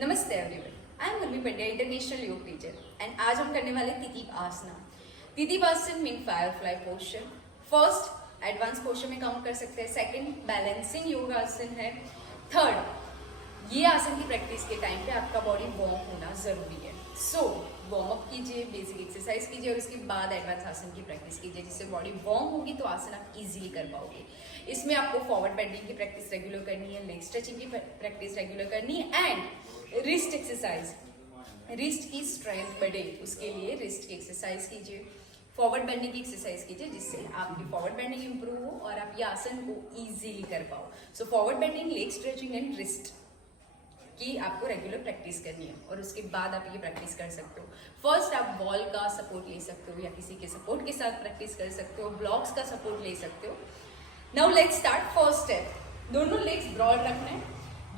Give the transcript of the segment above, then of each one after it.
नमस्ते everyone, I am Urmi Pandya, international योग teacher and आज हम करने वाले तितीप आसना। तितीप आसन mean Firefly posture. First advance posture में काउंट कर सकते हैं, सेकंड बैलेंसिंग योग आसन है, थर्ड ये आसन की प्रैक्टिस के टाइम पे आपका बॉडी वार्म होना जरूरी है। सो वार्म अप कीजिए, बेसिक एक्सरसाइज कीजिए और उसके बाद एडवांस आसन की प्रैक्टिस कीजिए, जिससे बॉडी वार्म होगी तो आसन आप इजीली कर पाओगे। इसमें आपको फॉरवर्ड बेंडिंग की प्रैक्टिस रेगुलर करनी है, लेग स्ट्रेचिंग की प्रैक्टिस रेगुलर करनी है एंड रिस्ट एक्सरसाइज, रिस्ट की स्ट्रेंथ बढ़े उसके लिए रिस्ट की एक्सरसाइज कीजिए, फॉरवर्ड बेंडिंग की एक्सरसाइज कीजिए, जिससे आपकी फॉरवर्ड बेंडिंग इंप्रूव हो और आप ये आसन को इजीली कर पाओ। So forward bending, leg stretching and wrist की आपको रेगुलर प्रैक्टिस करनी है और उसके बाद आप ये प्रैक्टिस कर सकते हो। फर्स्ट आप वॉल का सपोर्ट ले सकते हो या किसी के सपोर्ट के साथ प्रैक्टिस कर सकते हो, ब्लॉक्स का सपोर्ट ले सकते हो। Now let's start. First step, दोनों लेग्स ब्रॉड रखना है,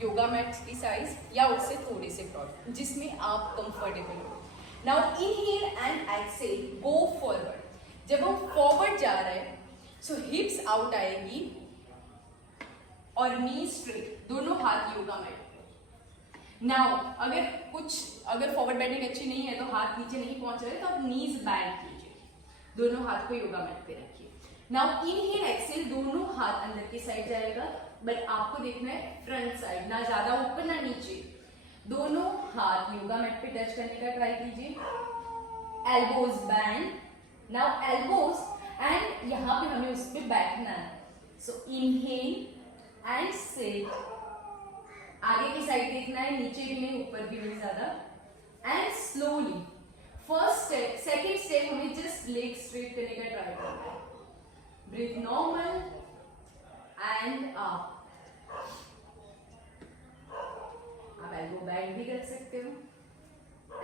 योगा मैट की साइज या उससे थोड़े से ब्रॉड, जिसमें आप कंफर्टेबल हो। Now inhale and exhale, go forward. जब हम फॉरवर्ड जा रहे हैं सो हिप्स आउट आएगी और नी स्ट्रेट, दोनों हाथ योगा मैट। नाउ अगर फॉरवर्ड बेंडिंग अच्छी नहीं है तो हाथ नीचे नहीं पहुंच रहे तो आप नीज बैंड कीजिए, दोनों हाथ को योगा मैट पे रखिए। नाउ इनहेल एक्सहेल, दोनों हाथ अंदर की साइड जाएगा, बट आपको देखना है फ्रंट साइड, ना ज्यादा ऊपर ना नीचे। दोनों हाथ योगा मैट पे टच करने का ट्राई कीजिए। Elbows band. Now elbows and यहां पे हमें उस पे बैठना है। सो इनहेल एंड सिट, आगे की साइड देखना है, नीचे भी नहीं ऊपर भी नहीं ज्यादा, and slowly. First step, second step हमें जस्ट लेग स्ट्रेट करने का ट्राई करना है। Breathe normal and up. आप एल्बो बैंड भी कर सकते हो,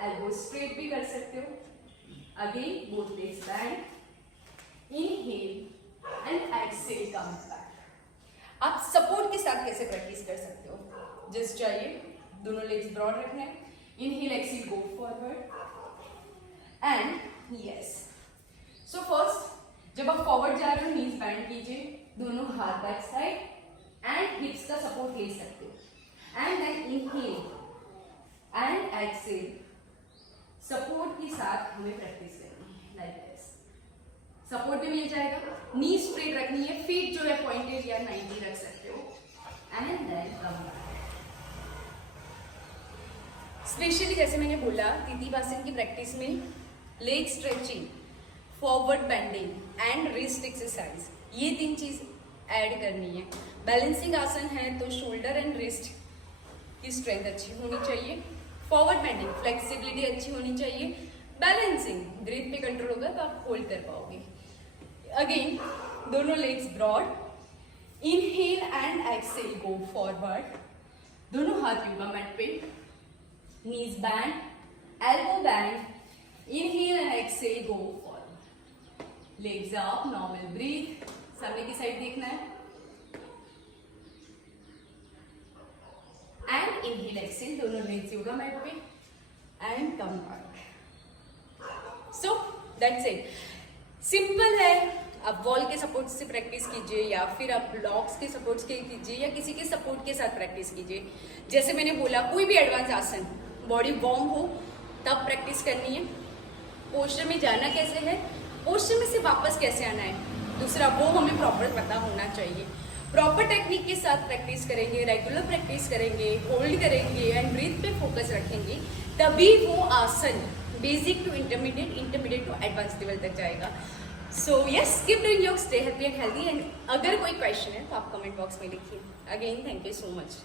एल्बो स्ट्रेट भी कर सकते हो। Again both legs band, inhale and exhale, come back. आप सपोर्ट के साथ कैसे प्रैक्टिस कर सकते हो, जस्ट चाहिए दोनों लेग्स ब्रॉड रखने, inhale exhale, go forward and yes. So first जब आप फॉरवर्ड जा रहे हो नीज बैंड कीजिए, दोनों हाथ बैक साइड एंड हिप्स का सपोर्ट ले सकते हो and then inhale and exhale, support के साथ हमें प्रैक्टिस करनी है लाइक दिस। सपोर्ट भी मिल जाएगा, नी स्ट्रेट रखनी है, फीट जो है पॉइंटेड या 90 रख सकते हो and then come back. Specially जैसे मैंने बोला, तितीप आसन की प्रैक्टिस में leg stretching, forward bending and wrist exercise, ये 3 चीज ऐड करनी है। बैलेंसिंग आसन है तो शोल्डर एंड रिस्ट की स्ट्रेंथ अच्छी होनी चाहिए, फॉरवर्ड बेंडिंग फ्लेक्सिबिलिटी अच्छी होनी चाहिए, बैलेंसिंग ब्रीथ पे कंट्रोल होगा तो आप होल्ड कर पाओगे। अगेन दोनों legs broad, inhale and exhale, go forward, दोनों हाथ योगा मैट पे, knees bend, elbow bend, inhale and exhale, go forward, legs up, normal breathe, सामने की साइड देखना है and inhale exhale, दोनों legs योगा मैट पे and come back. So that's it, simple है। आप वॉल के सपोर्ट से प्रैक्टिस कीजिए या फिर आप ब्लॉक्स के सपोर्ट से कीजिए या किसी के सपोर्ट के साथ प्रैक्टिस कीजिए। जैसे मैंने बोला, कोई भी एडवांस आसन बॉडी वार्म हो तब प्रैक्टिस करनी है। पोस्चर में जाना कैसे है, पोस्चर में से वापस कैसे आना है, दूसरा वो हमें प्रॉपर पता होना चाहिए। प्रॉपर टेक्निक के साथ प्रैक्टिस करेंगे, रेगुलर प्रैक्टिस करेंगे, होल्ड करेंगे एंड ब्रीथ पे फोकस रखेंगे, तभी वो आसन basic to intermediate, intermediate to advance level तक जाएगा। So yes, keep doing your, stay happy and healthy. And अगर कोई क्वेश्चन है तो आप कमेंट बॉक्स में लिखिए। Again thank you so much.